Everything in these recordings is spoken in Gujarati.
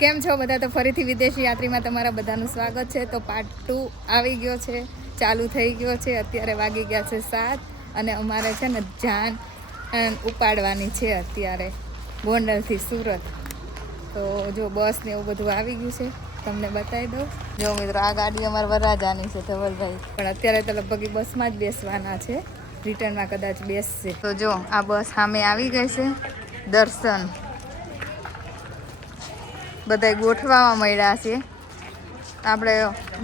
કેમ છો બધા? તો ફરીથી વિદેશી યાત્રીમાં તમારા બધાનું સ્વાગત છે. તો પાર્ટ 2 આવી ગયો છે, ચાલુ થઈ ગયો છે. અત્યારે વાગી ગયા છે 7 અને અમારે છે ને જાન ઉપાડવાની છે અત્યારે ગોંડલથી સુરત. તો જો બસ ને એવું બધું આવી ગયું છે, તમને બતાવી દઉં. જો મિત્રો, આ ગાડી અમારા વરરાજાની છે ધવલભાઈ, પણ અત્યારે તો લગભગ બસમાં જ બેસવાના છે, રિટર્નમાં કદાચ બેસશે. તો જો આ બસ સામે આવી ગઈ છે. દર્શન બધા ગોઠવામાં મળ્યા છે. આપણે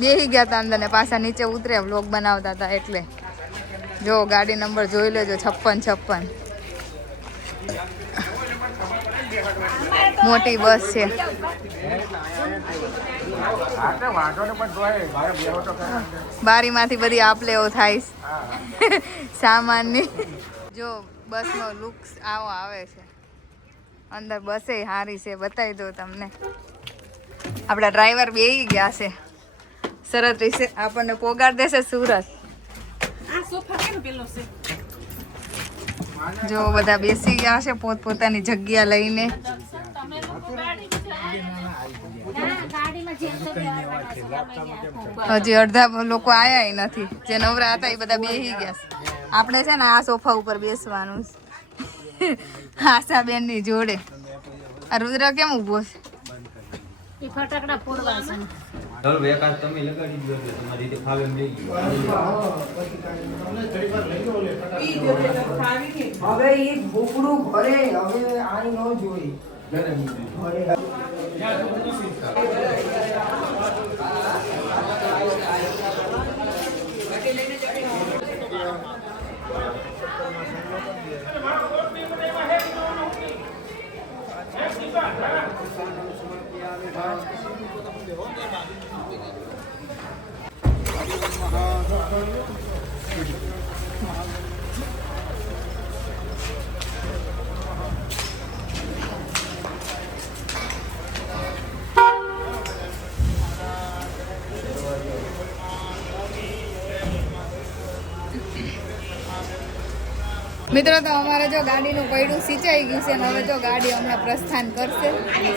બેસી ગયા હતા અંદર ને પાછા નીચે ઉતરે વ્લોગ બનાવતા હતા એટલે. જો ગાડી નંબર જોઈ લેજો, 5656 મોટી બસ છે. બારીમાંથી બધી આપ લેવો થાય સામાનની. જો બસનો લુક્સ આવો આવે છે. અંદર બસે સારી છે, બતાવી દો તમને. આપણા ડ્રાઈવર બેસી ગયા છે, સરસ રીતે આપણને પોગાડ દેશે સુરત. જો બધા બેસી ગયા છે પોતપોતાની જગ્યા લઈને. હજી અડધા લોકો આયા નથી, જે નવરા હતા એ બધા બેસી ગયા છે. આપણે છે ને આ સોફા ઉપર બેસવાનું છે આશાબેન ની જોડે. આ રુદ્ર કેમ ઉભો છે? એ ફટાકડા ફોડવા છે. ચાલો એકાદ તમે લગાડી દો તો તમારી રીતે ફાવે એમ લઈ ગયો. હવે એ ભૂખડું ભરે, હવે આઈ ન જોઈ. મિત્રો, તો અમારે જો ગાડીનું પૈડું સિંચાઈ ગયું છે ને હવે જો ગાડી હમણાં પ્રસ્થાન કરશે,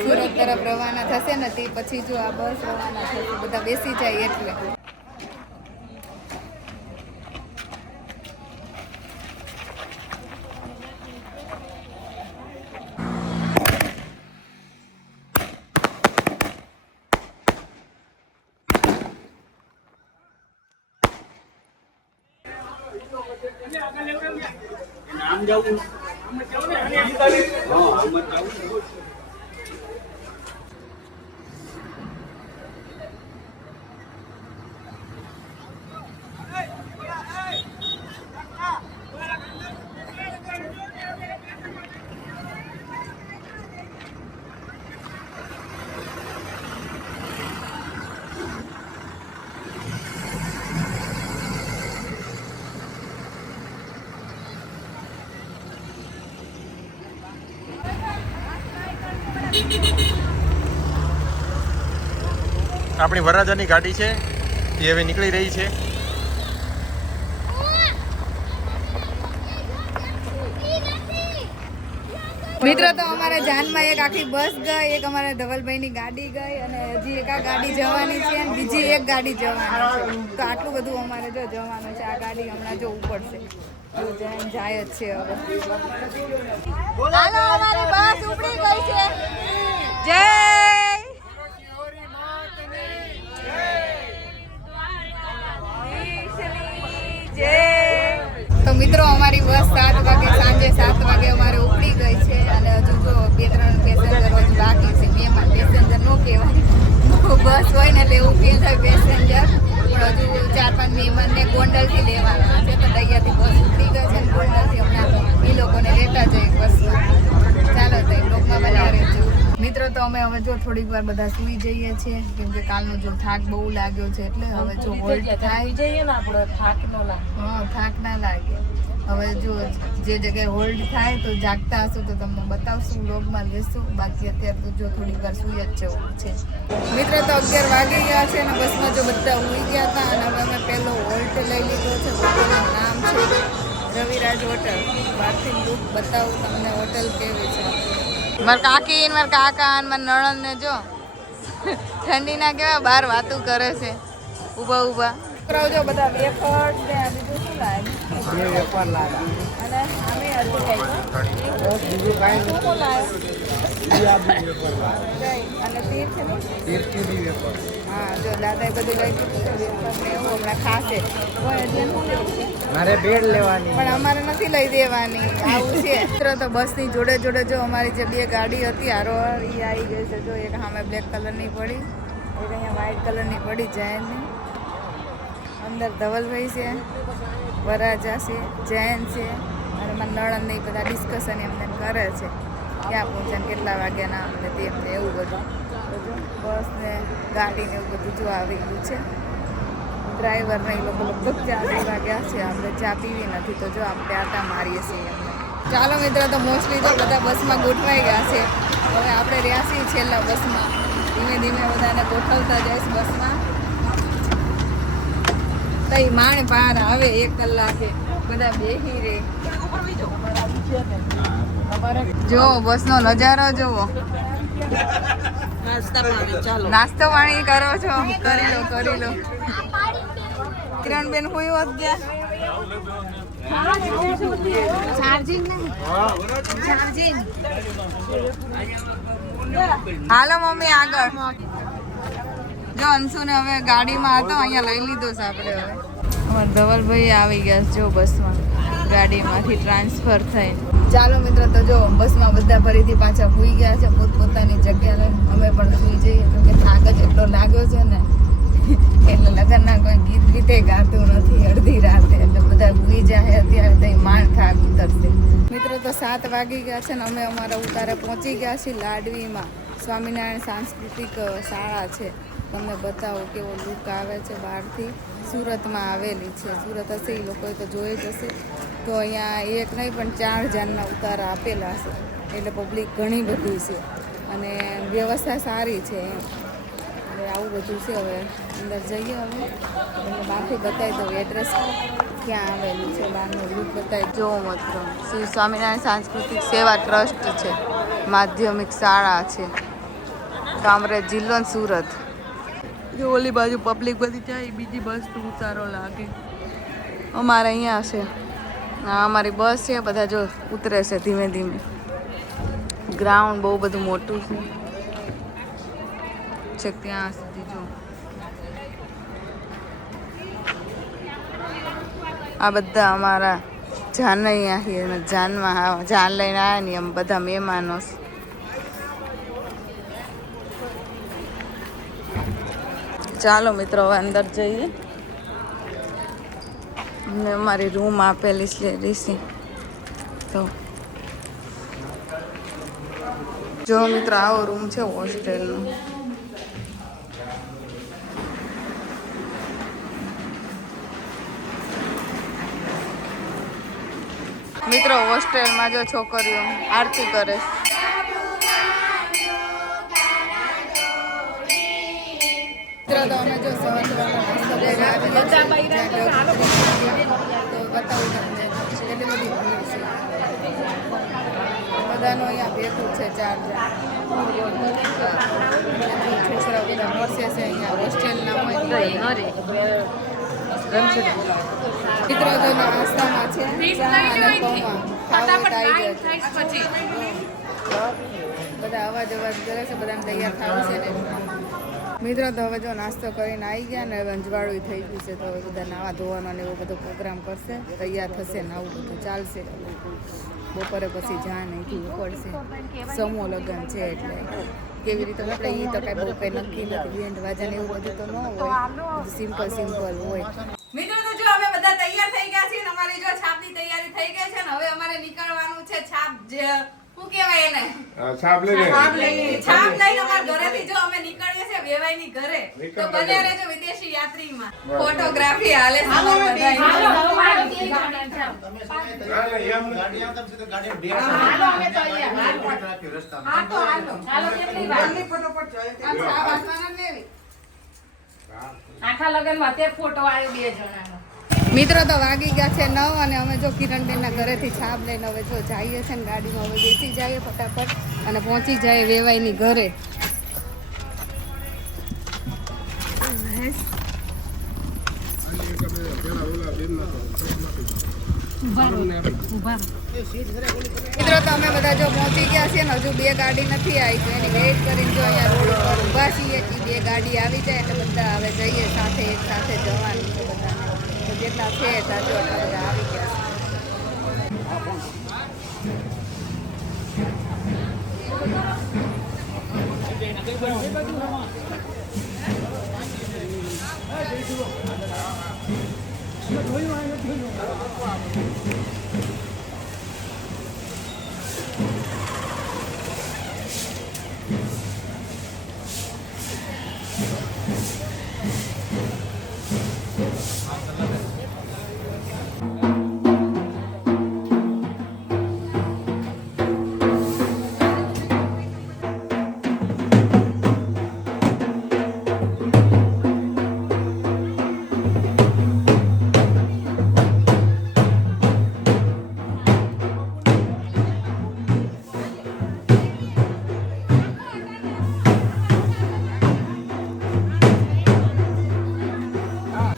સુરત તરફ રવાના થશે ને તે પછી જો આ બસ રવાના થશે, બધા બેસી જાય એટલે. નામ જાવું આપણી વરરાજાની ગાડી છે, એ હવે નીકળી રહી છે. મિત્રો, તો અમારે જાનમાં એક આખી બસ ગઈ, એક અમારે ધવલભાઈની ગાડી ગઈ અને હજી એક આ ગાડી જવાની છે અને બીજી એક ગાડી જવાની છે. તો આટલું બધું અમારે જો જવાનું છે. આ ગાડી હમણાં જો ઉપડશે, જાય જ છે હવે. હાલો, અમારી બસ ઉપડી ગઈ છે. જય તો મિત્રો, અમારી બસ 7 વાગે સાંજે 7 વાગે અમારે ઉપડી ગઈ છે અને હજુ જો 2-3 પેસેન્જર હજુ બાકી છે. બેમાં પેસેન્જર નો કહેવાય, બસ હોય ને એટલે એવું ફીલ થાય પેસેન્જર. પણ હજુ 4-5 મહેમાનને ગોંડલથી લેવાના છે, તો અહીંયાથી બસ ઉપડી ગઈ છે ને ગોંડલથી હમણાં એ લોકોને લેતા જઈએ બસ. ચાલો તો બ્લોગમાં બન્યા રહેજો. મિત્રો, તો અમે હવે જો થોડીક વાર બધા સૂઈ જઈએ છીએ, કેમ કે કાલનો જો થાક બહુ લાગ્યો છે એટલે હવે જો હોલ્ડ થાય જઈએ ને આપણે થાક ન લાગે. હા, થાક ના લાગે. હવે જો જે જગ્યાએ હોલ્ડ થાય તો જાગતા હશું તો તમને બતાવશું, વ્લોગમાં લેશું. બાકી અત્યારે તો જો થોડીક વાર સૂઈ જ જવું છે. મિત્રો, તો 11 વાગી ગયા છે અને બસમાં જો બધા ઉઈ ગયા હતા અને હવે અમે પહેલો હોલ્ટ લઈ લીધો છે. હોટલનું નામ છે રવિરાજ હોટલ. બહારથી લુક બતાવું તમને હોટલ કેવી છે. મારા કાકી ને મારા કાકા ને મારા નણંદ ને જો ઠંડીના કેવા બહાર વાતું કરે છે ઊભા ઊભા છોકરાઓ જો બધા વેફર્સ ને આ બીજું શું લાવે બે વેપાર લાગે અને આમે અડધું લાવ્યું બીજું કાંઈ શું લાવ્યો નથી બી વેપાર લાગે કઈ અને તીર છે ને તીર્થી બી વેપાર હા જો દાદાએ બધું લઈ દીધું છે વેફર ને એવું હમણાં ખાશે કોઈ હજી શું લેવું છે મારે બેડ લેવાની પણ અમારે નથી લઈ દેવાની આવું છે મિત્રો તો બસની જોડે જોડે જો અમારી જે બે ગાડી હતી હારોહાર એ આવી ગઈ છે જો એક સામે બ્લેક કલરની પડી એક અહીંયા વ્હાઈટ કલરની પડી જૈનની અંદર ધવલભાઈ છે વરાજા છે જૈન છે અને મારા નણંદ ને બધા ડિસ્કશન એમને કરે છે ક્યાં પહોંચ્યા ને કેટલા વાગ્યાના અમને તેમને એવું બધું બસ ને ગાડી ને એવું બધું જો આવી ગયું છે ડ્રાઈવરને એ લોકો લગભગ 4 વાગ્યા છે આપણે ચા પીવી નથી તો જો આપણે આટા મારીએ છીએ એમને ચાલો મિત્રો તો મોસ્ટલી તો બધા બસમાં ગોઠવાઈ ગયા છે હવે આપણે રહ્યા છીએ છેલ્લા બસમાં ધીમે ધીમે બધાને ગોઠવતા જઈશ બસમાં તઈ માણ પાર આવે 1 કલાકે બધા બેહી રે જો બસનો નજારો જોવો નાસ્તો પાણી કરો છો કરી લો કિરણબેન કોઈ હોત ગયા હાલો મમ્મી આગળ જો અંશુને હવે ગાડીમાં હતો અહીંયા લઈ લીધો છે આપણે હવે અમારા ધવલભાઈ આવી ગયા છે જો બસમાં ગાડીમાંથી ટ્રાન્સફર થઈને ચાલો મિત્રો તો જો બસમાં બધા ફરીથી પાછા સૂઈ ગયા છે પોતપોતાની જગ્યા લઈને અમે પણ સૂઈ જઈએ કેમ કે થાક જ એટલો લાગ્યો છે ને એટલે લગ્નના કોઈ ગીત ગીતે ગાતું નથી અડધી રાતે એટલે બધા સૂઈ જાય અત્યારે તો માંડ થાક ઉતરશે મિત્રો તો 7 વાગી ગયા છે ને અમે અમારા ઉતારે પહોંચી ગયા છીએ લાડવીમાં સ્વામિનારાયણ સાંસ્કૃતિક શાળા છે તમને બતાવો કેવો લુક આવે છે બહારથી સુરતમાં આવેલી છે સુરત હશે એ લોકોએ તો જોઈ જ હશે તો અહીંયા એક નહીં પણ 4 જાનના ઉતારા આપેલા છે એટલે પબ્લિક ઘણી બધી છે અને વ્યવસ્થા સારી છે એમ હવે આવું બધું છે હવે અંદર જઈએ હવે એટલે બહારથી બતાવી દઉં એડ્રેસ ક્યાં આવેલું છે બહારનો લુક બતાવી જો મિત્રો શ્રી સ્વામિનારાયણ સાંસ્કૃતિક સેવા ટ્રસ્ટ છે માધ્યમિક શાળા છે કામરેજ જિલ્લો સુરત જો ઓલી બાજુ પબ્લિક બધી જાય બીજી બસ તો ઉતારો લાગે અમારે અહીંયા છે આ અમારી બસ છે બધા જો ઉતરે છે ધીમે ધીમે ગ્રાઉન્ડ બહુ બધું મોટું છે છેક ત્યાં સુધી જો આ બધા અમારા જાન અહીંયા છે અને જાનમાં જાન લઈને આવ્યા ને એમ બધા મહેમાનો છે ચાલો મિત્રો હવે અંદર જઈએ અમને અમારી રૂમ આપેલી છે રીસી તો જો મિત્રો આવો રૂમ છે હોસ્ટેલનો મિત્રો હોસ્ટેલમાં જો છોકરીઓ આરતી કરે મિત્રો તો અમે જો સવાર સવારનો નાસ્તો લઈને આવી ગયા છીએ. જ્યાં તો બતાવું તમને કેટલી બધી ભીડ છે બધાનો અહીંયા ભેગું છે 4 જણ છોકરાઓ બધા મળશે છે અહીંયા હોસ્ટેલના હોય મિત્રો તો નાસ્તામાં છે ચા અને પૌવા ખાવું તો આવી જાય બધા અવાજ કરે છે બધાને તૈયાર થવું છે ને મિત્રો તો હવે જો નાસ્તો કરીને આવી ગયા ને હવે અંજવાળું થઈ ગયું છે તો હવે બધા નાવા ધોવાનો ને એવો બધો પ્રોગ્રામ કરશે તૈયાર થશે ને આવું બધું ચાલશે બપોરે પછી જાન અહીંથી ઉપડશે સમૂહ લગ્ન છે એટલે કેવી રીતે આપણે એ તો કાંઈ બહુ કંઈ નક્કી નથી બેન્ડ વાજા ને એવું બધું તો ન હોય સિમ્પલ હોય મિત્રો તો જો અમે બધા તૈયાર થઈ ગયા છીએ ને અમારી જો છાપની તૈયારી થઈ ગઈ છે ને હવે અમારે નીકળવાનું છે છાપ શું કહેવાય એને છાપ લઈને અમારા ઘરેથી જો અમે નીકળીએ છીએ વેવાઈની ઘરે તો બને રહેજો વિદેશી યાત્રીમાં ફોટોગ્રાફી હાલે છે આખા લગનમાં તે ફોટો આવ્યો 2 જણાનો મિત્રો તો વાગી ગયા છે 9 અને અમે જો કિરણબેનના ઘરેથી છાપ લઈને હવે જો જઈએ છે ને ગાડીમાં હવે બેસી જઈએ ફટાફટ અને પહોંચી જાય વેવાઈની ઘરે મિત્રો તો અમે બધા જો પહોંચી ગયા છે ને હજુ 2 ગાડી નથી આવી તો એની વેઇટ કરીને જો અહીંયા રોડ ઉપર ઊભા છીએ કે 2 ગાડી આવી જાય એટલે બધા હવે જઈએ સાથે એક સાથે જવાનું છે બધાને તો જેટલા છે એટલા જો એટલા બધા આવી ગયા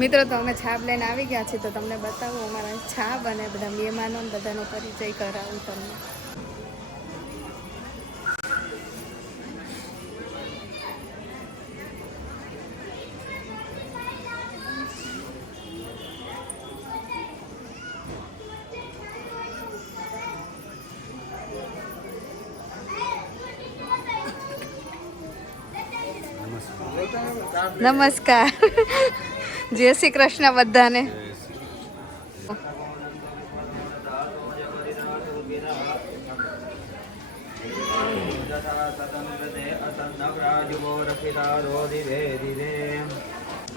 મિત્રો તો અમે છાપ લઈને આવી ગયા છીએ તો તમને બતાવું અમારા છાપ અને બધા મહેમાનો ને બધાનો પરિચય કરાવું તમને નમસ્કાર જય શ્રી કૃષ્ણ બધાને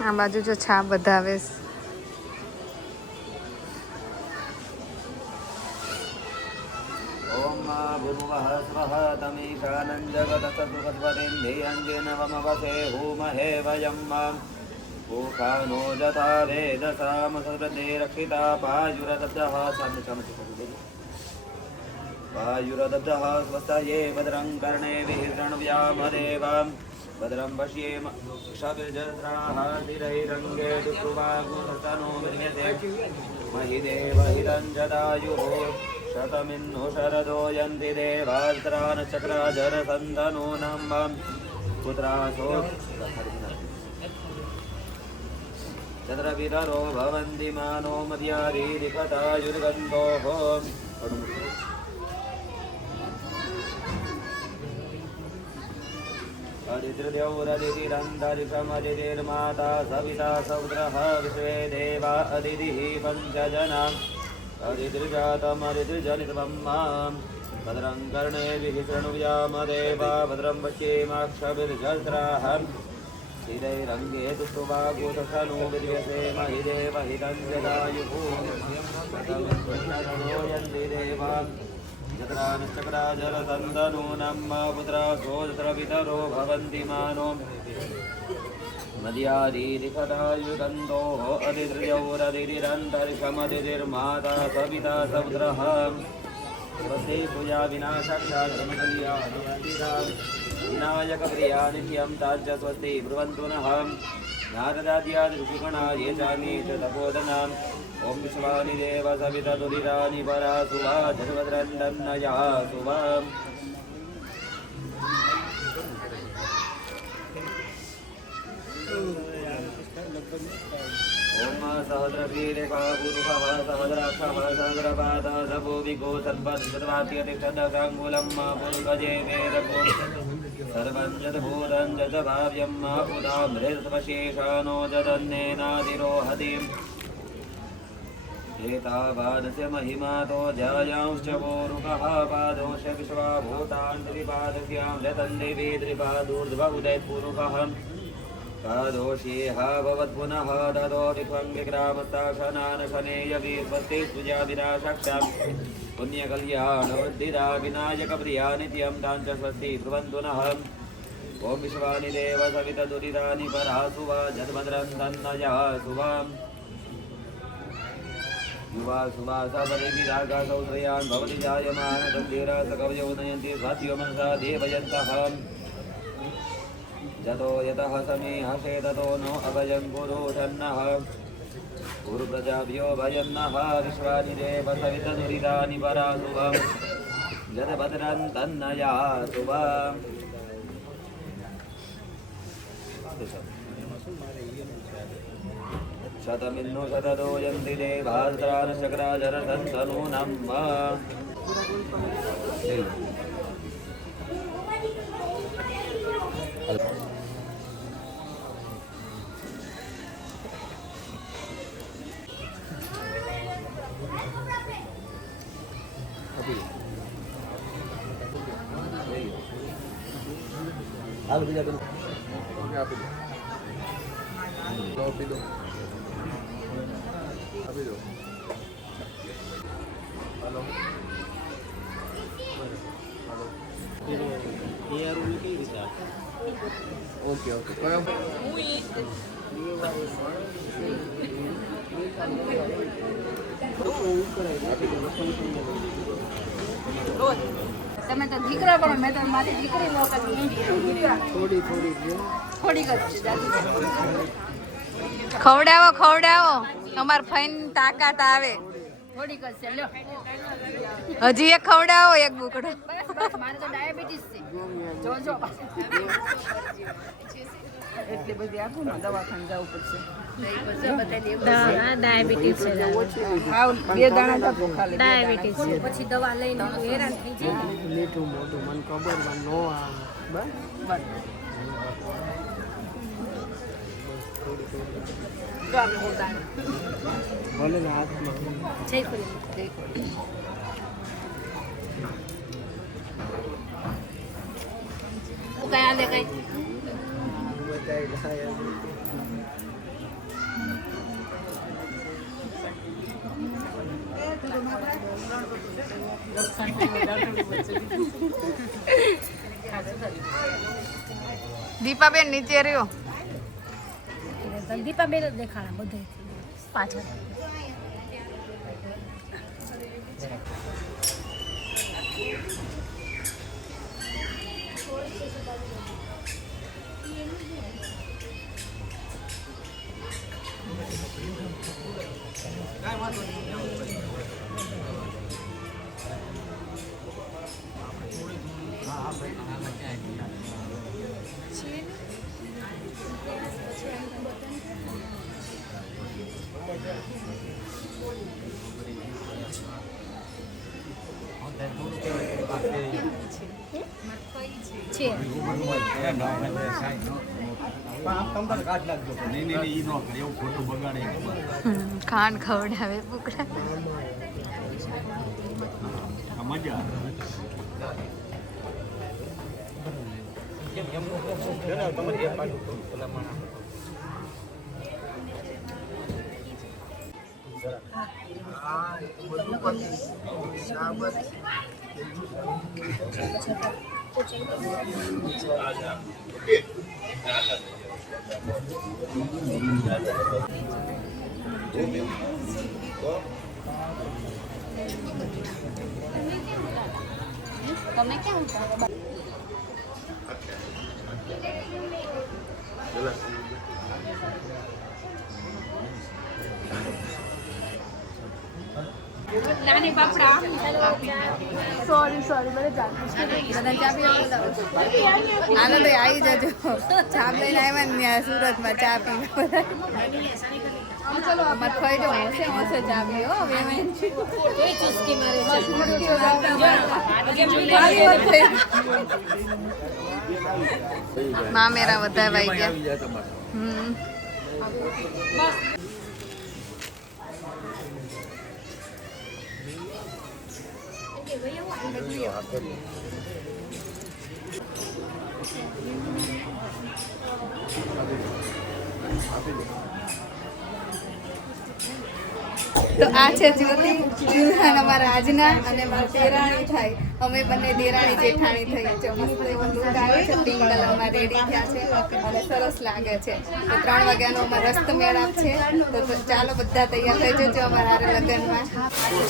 આ બાજુ જો છાપ બધા આવે છે. ओम भूर्भुवः स्वः तमीशानं जगदसुखद्वरेन्द्रियञ्जेन वमवसे होमहे वयं भूखानो जता वेदसामसृते रक्षिता पायुरदब्धः पायुरदब्धः स्वस्तये भद्रं कर्णेभिः शृण्व्यामदेव भद्रं पश्येम क्षभिर्जत्राः स्थिरैरङ्गे दुष्टुवागुणस्तनो विद्यते महि देव हिरञ्जदायुः शतमिन्नु शरदो यन्ति देवास्त्रानचक्राजरसन्दनो नाम्बां पुत्रासो चन्द्रवितरो भवन्ति मानो मद्यारीरिकतायुर्गन्तोः अदितिर्द्यौरदितिरन्तरिक्षमदितिर्माता सविता सौद्रः विश्वे देवा अदितिः पञ्चजना अदितिर्जातमदितिर्जनितमं भद्रं कर्णेभिः शृणुयामदेवा भद्रं पश्येमाक्षभिर्जत्राः स्थिरैरङ्गे तुष्टुवागुतशनो विद्यसे महि देवहितं जदायुः यन्ति देवा जत्रानिश्चक्राजरसन्दनो नम्म पुत्रासो जत्रपितरो भवन्ति मानो मद्यादीरिखटायुगन्धोः अदितिर्यौरदितिरन्तरिक्षमदितिर्माता सविता समुद्रः स्वस्ति पूजा विनायकप्रिया नित्यं ताज्ज स्वस्ति ब्रुवन्तु नः नारदाद्यादि ऋषिगणा ये चामी च तपोधनाम् ॐ विश्वानि देव सविता दुरिरानि परा सुवा धर्मद्रन्दन्नया सुवा ओम सहस्रवीरेका गुरुभव सहस्राक्षः सहस्रपादः सभुविगो सर्वद्गतवाद्यतिष्ठदगाङ्गुलं पुरुगजे वेदको सर्वं जदभूतं जदभाव्यं पुदामृतवशेषानो जदन्नेनादिरोहतिम् एतावादस्य महिमातो जायांश्च वोरुकः पादोश्च विश्वाभूतान् त्रिपादस्यां रतन्देवी त्रिपादूर्ध्वउदयपुरुकः कादोषेह भवत्पुनः ददो विक्वं विक्रामस्ताशनानशनेयवी स्वस्ति पूजा विनाशक्षां पुण्यकल्याणवृद्धिदा विनायकप्रिया नित्यं तां च स्वस्ति ब्रुवन्तु नः ॐ विश्वानि देव सवितदुरितानि परासु वा जन्मद्रं तन्नया सुवाम् युवा सुवासपरिविरागासौत्रयान् भवति जायमान तन्धीरा सकवयो नयन्ति स्वात्यो मनसा देवयन्तः जतो यतः समे हसे ततो नो अभयं पुरुषन्नः गुरुप्रजाभ्यो भयन्नः विश्वानि देव सवितदुरितानि परासुभं जतभद्रं तन्नयासुभम् शतमिन्नु शततो यन्ति देवास्त्रानशक्राजरसन्तनूनं वा આપી દો. આપી દો. આપી દો. હાલો. ઓકે ઓકે બરાબર. તમે તો દીકરા પણ મેં તો મારી દીકરી થોડીક જ છે ખવડાવો ખવડાવો અમાર ફઈન તાકાત આવે થોડીક જ છે લ્યો હજી એક ખવડાવો એક બુકડો બસ મારે તો ડાયાબિટીસ છે જોજો એટલી બધી આપું ને દવાખાને જવું પડશે ડાયાબિટીસ છે હાવ બે દાણા જ આપો ખાલી ડાયાબિટીસ છે પછી દવા લઈને હેરાન થઈ જાય મીઠું મોટું મને ખબર નો આ બસ બસ તો આપણે બહુ દાણા ભલે ને હાથમાં જય ખુદ કઈ આલે કઈ બતાવી લાય દીપાબેન નીચે રહ્યો દીપાબેન જ દેખાણા બધે પાછળ છે ખાંડ ખવડાવે બુકડા તમે ક્યાં નાની પાપડા સોરી મને બધા ચા પીવા હાલો તો આવી જજો ચા લઈને આવ્યા ને ત્યાં સુરતમાં ચા પીવા ચલો અમારે ખાઈ જો હશે હશે ચા પીવો ચુસ્કી મારે મામેરા વધાવાઈ ગયા તો આ છે જ્યોતિ દુલ્હન અમારા આજના અને મારા દેરાણી થાય અમે બંને દેરાણી જેઠાણી થઈ છે મસ્ત એવો લુક આવે છે પિંક કલરમાં રેડી થયા છે અને સરસ લાગે છે તો 3 વાગ્યાનો અમારો રસ્ત મેળાપ છે તો ચાલો બધા તૈયાર થઈ જજો અમારા હારે લગ્નમાં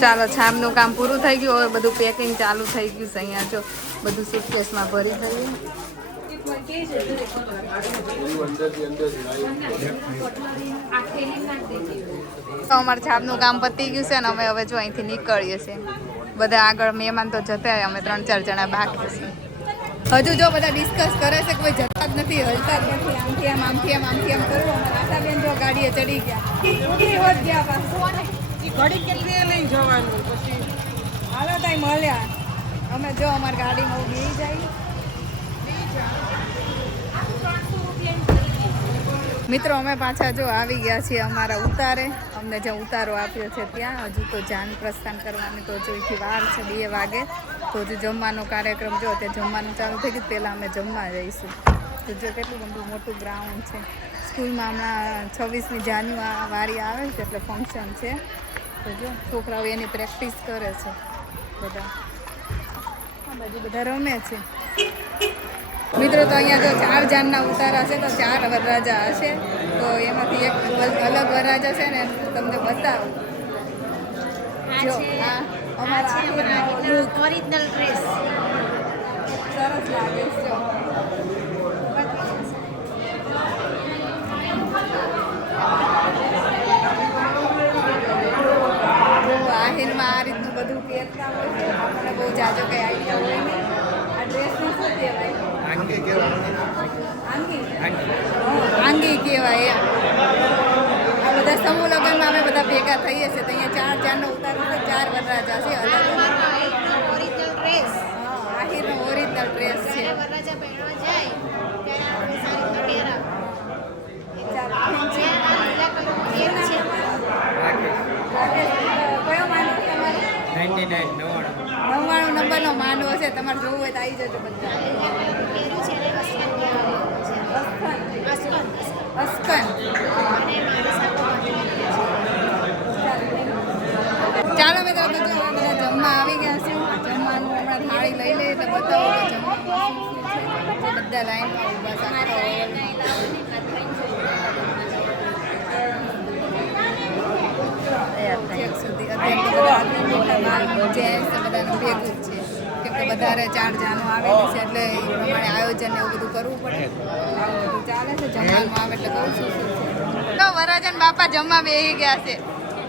ચાલો છામનું કામ પૂરું થઈ ગયું હવે બધું પેકિંગ ચાલુ થઈ ગયું છે અહીંયા જો બધું સુટકેસમાં ભરી થયું તો અમારું છાપનું કામ પતી ગયું છે ને અમે હવે જો અહીંથી નીકળીએ છીએ. બધા આગળ મહેમાન તો જતા અમે 3-4 જણા બાકી છીએ. હજુ જો બધા ડિસ્કસ કરે છે કે કોઈ જતા જ નથી, હલતા જ નથી, આમથી આમ આમથી આમ આમથી આમ કરવું. અમારા આશાબેન જો ગાડીએ ચડી ગયા, ઉતરી હોત ગયા પાછું. ઘડી કેટલી લઈ જવાનું પછી હાલો તાઈ મળ્યા. અમે જો અમારી ગાડીમાં બેસી જાય. મિત્રો અમે પાછા જો આવી ગયા છીએ અમારા ઉતારે. અમને જે ઉતારો આપ્યો છે ત્યાં હજુ તો જાન પ્રસ્થાન કરવાની તો જોઈથી વાર છે 2 વાગે. તો હજુ જમવાનો કાર્યક્રમ જો ત્યાં જમવાનું ચાલુ થઈ ગયું. પહેલાં અમે જમવા જઈશું. તો જો કેટલું બધું મોટું ગ્રાઉન્ડ છે. સ્કૂલમાં હમણાં 26મી જાન્યુઆરી આવે છે એટલે ફંક્શન છે. તો જો છોકરાઓ એની પ્રેક્ટિસ કરે છે બધા. આ બાજુ બધા રમે છે. મિત્રો તો અહીંયા જો 4 જાનના ઉતારા છે તો 4 વરરાજા હશે. તો એમાંથી એક અલગ વરરાજા છે ને તમને બતાવું. જો આ અમારા ઓરિજિનલ ડ્રેસ સરસ લાગે છે. જો આહિરમાં આ રીતનું બધું પહેરતા હોય છે. મને બહુ જાજો કંઈ આઈડિયા હોય નહીં. આ ડ્રેસનું શું કહેવાય? આંગી કહેવાય એમ. આ બધા સમૂહ લગ્નમાં અમે બધા ભેગા થઈએ છીએ. તો અહીંયા 4 જાનનો ઉતારો છે. 4 વરરાજા છે અલગ અલગ. ઓરિજિનલ ડ્રેસ આહિરનો ઓરિજિનલ ડ્રેસ છે. વરરાજા પહેરવા જાય ત્યારે આપણે સારી કયો માનવો તમારે? 99 99 નંબરનો માનવો છે. તમારે જોવું હોય તો આવી જજો બધા. અસ્કન. ચાલો મિત્રો તો જો બધા જમવા આવી ગયા છે. જમવાનું હમણાં થાળી લઈ લઈએ એટલે બતાવો કે જમવાનું શું છે. બધા લાઈનમાં ઊભા છે. છેક સુધી અત્યારે તો બધા જેન્ટ્સ બધાનું ભેગું જ છે. કેમ કે વધારે 4 જાનો આવેલી છે એટલે એ પ્રમાણે આયોજન એવું બધું કરવું પડે. આવું બધું ચાલે છે. જમવાનું આવે એટલે કહું શું છે. તો વરરાજન બાપા જમવા બેસી ગયા છે.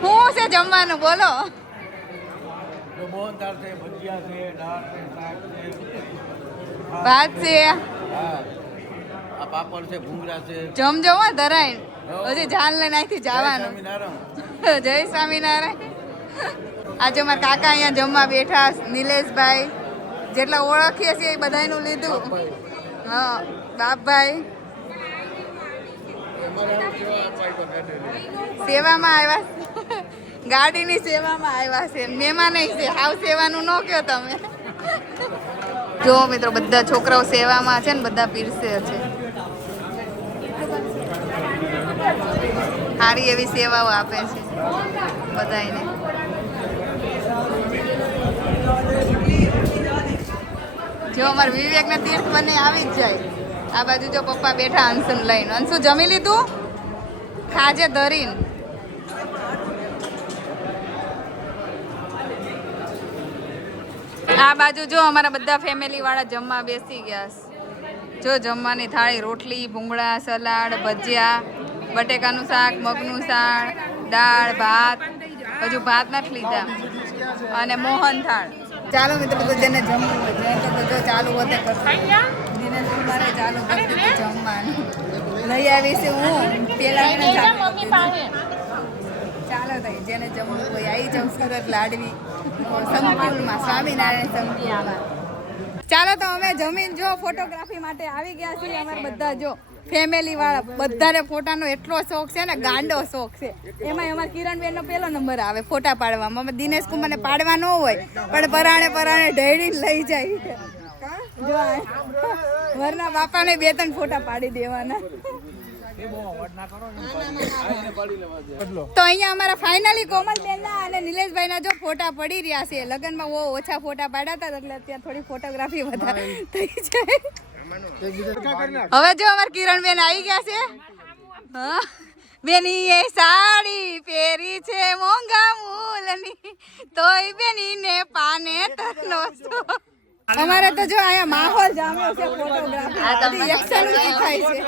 શું છે જમવાનું બોલો? મોહનથાળ છે, ભજીયા છે, દાળ છે, શાક છે, ભાત છે, આ પાપડ છે, ભૂંગળા છે. જમજો હો ધરાઈ. હજી જાન લઈને અહીંથી જવાનું. જય સ્વામિનારાયણ. આજે અમારા કાકા અહીંયા જમવા બેઠા. નિલેશભાઈ જેટલા ઓળખીએ છીએ એ બધાનું લીધું. હા બાપભાઈ સેવામાં આવ્યા. ગાડીની સેવામાં આવ્યા છે. મહેમાન છે. હાવ સેવાનું ન કહો તમે. જો મિત્રો બધા છોકરાઓ સેવામાં છે ને બધા પીરસે છે. સારી એવી સેવાઓ આપે છે બધાને. જો અમારે વિવેકને તીર્થ બને આવી જ જાય. આ બાજુ જો પપ્પા બેઠા અંશુને લઈને. અંશુ જમી લીધું? ખાજે ધરીને. આ બાજુ જો અમારા બધા ફેમિલી વાળા જમવા બેસી ગયા છે. જો જમવાની થાળી રોટલી, ભૂંગળા, સલાડ, ભજીયા, બટેકાનું શાક, મગનું શાક, દાળ, ભાત. હજુ ભાત નથી લીધા અને મોહનથાળ. ચાલો મિત્રો તો જેને જમવું હોય તો જો ચાલુ હોતે દિનેશ કુમારે ચાલુ કરતી હતી જમવાનું. લઈ આવી છે હું પેલા. ચાલો ભાઈ જેને જમવું હોય આવી જાવ સુરત લાડવી સંકુલમાં, સ્વામિનારાયણ સંકુલમાં. ચાલો તો અમે જમીન જો ફોટોગ્રાફી માટે આવી ગયા છીએ. અમારે બધા જો ફેમિલી વાળા બધાને ફોટાનો એટલો શોખ છે ને, ગાંડો શોખ છે. એમાં અમારા કિરણબેનનો પહેલો નંબર આવે ફોટા પાડવામાં. અમે દિનેશ કુમારને પાડવા ન હોય પણ પરાણે ઢળીને લઈ જાય. જો વરના બાપાને 2-3 ફોટા પાડી દેવાના. તો અહીંયા અમારા ફાઇનલી કોમલબેનના અને નિલેશભાઈના જો ફોટા પડી રહ્યા છે. લગ્નમાં બહુ ઓછા ફોટા પાડ્યા હતા એટલે અત્યારે થોડી ફોટોગ્રાફી વધારે થઈ જાય. હવે જો અમાર કિરણબેન આવી ગયા છે. હા બેની એ સાડી પહેરી છે મોંઘા મૂલની, તોય બેની ને પાને તરનો છો. અમારે તો જો અહીંયા માહોલ જામ્યો છે ફોટોગ્રાફી એક્શન શીખાય છે.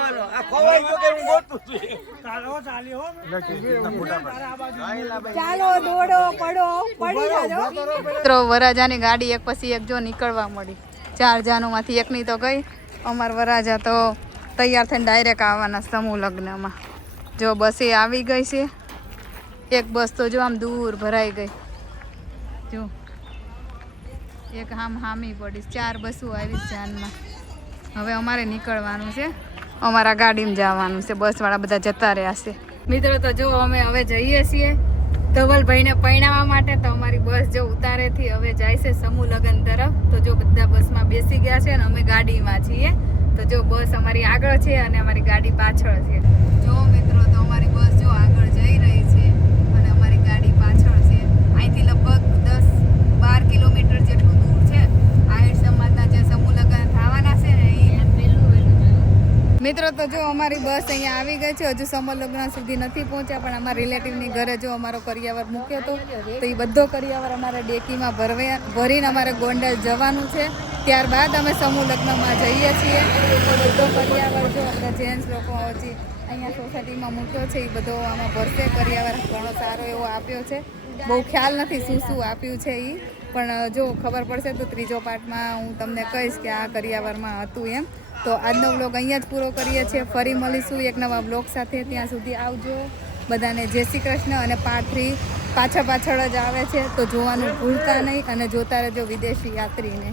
ચાલો દોડો પડો પડી જાજો. મિત્રો વરાજાની ગાડી એક પછી એક જો નીકળવા મળી. 4 જાનુમાંથી એકની તો ગઈ. અમાર વરાજા તો તૈયાર થઈને ડાયરેક્ટ આવવાના સમૂહ લગ્નમાં. જો બસે આવી ગઈ છે. એક બસ તો જો આમ દૂર ભરાઈ ગઈ. જો એક હામી પડી. 4 બસો આવી જાનમાં. હવે અમારે નીકળવાનું છે. અમારા ગાડીમાં જવાનું છે. બસવાળા બધા જતા રહ્યા છે. મિત્રો તો જો અમે હવે જઈએ છીએ ધવલભાઈને પરણાવવા માટે. તો અમારી બસ જો ઉતારેથી હવે જાય છે સમૂહ લગ્ન તરફ. તો જો બધા બસમાં બેસી ગયા છે અને અમે ગાડીમાં છીએ. તો જો બસ અમારી આગળ છે અને અમારી ગાડી પાછળ છે. જો મિત્રો તો અમારી બસ જો આગળ જઈ રહી છે અને અમારી ગાડી પાછળ છે. અહીંથી લગભગ 10-12 કિલોમીટર જેટલું દૂર છે. આહિર સમાજના જે સમૂહ લગ્ન થવાના છે ને એ મિત્રો તો જો અમારી બસ અહીંયા આવી ગઈ છે. હજુ સમૂહ લગ્ન સુધી નથી પહોંચ્યા પણ અમારા રિલેટિવની ઘરે જો અમારો કરિયાવર મૂક્યો હતો. તો એ બધો કરિયાવર અમારે ડેકીમાં ભરીને અમારે ગોંડલ જવાનું છે. ત્યારબાદ અમે સમૂહ લગ્નમાં જઈએ છીએ. બધો કરિયાવર જો આપણે જેન્ટ્સ લોકો હજી અહીંયા સોસાયટીમાં મૂક્યો છે એ બધો આમાં ભરશે. કરિયાવર ઘણો સારો એવો આપ્યો છે. બહુ ખ્યાલ નથી શું આપ્યું છે એ પણ જો ખબર પડશે તો ત્રીજો પાર્ટમાં હું તમને કહીશ કે આ કરિયાવરમાં હતું એમ. તો આજનો વ્લોગ અહીંયા જ પૂરો કરીએ છીએ. ફરી મળીશું એક નવા વ્લોગ સાથે. ત્યાં સુધી આવજો બધાને. જય શ્રી કૃષ્ણ. અને પાર્ટ 3 પાછળ જ આવે છે તો જોવાનું ભૂલતા નહીં અને જોતા રહેજો વિદેશી યાત્રીને.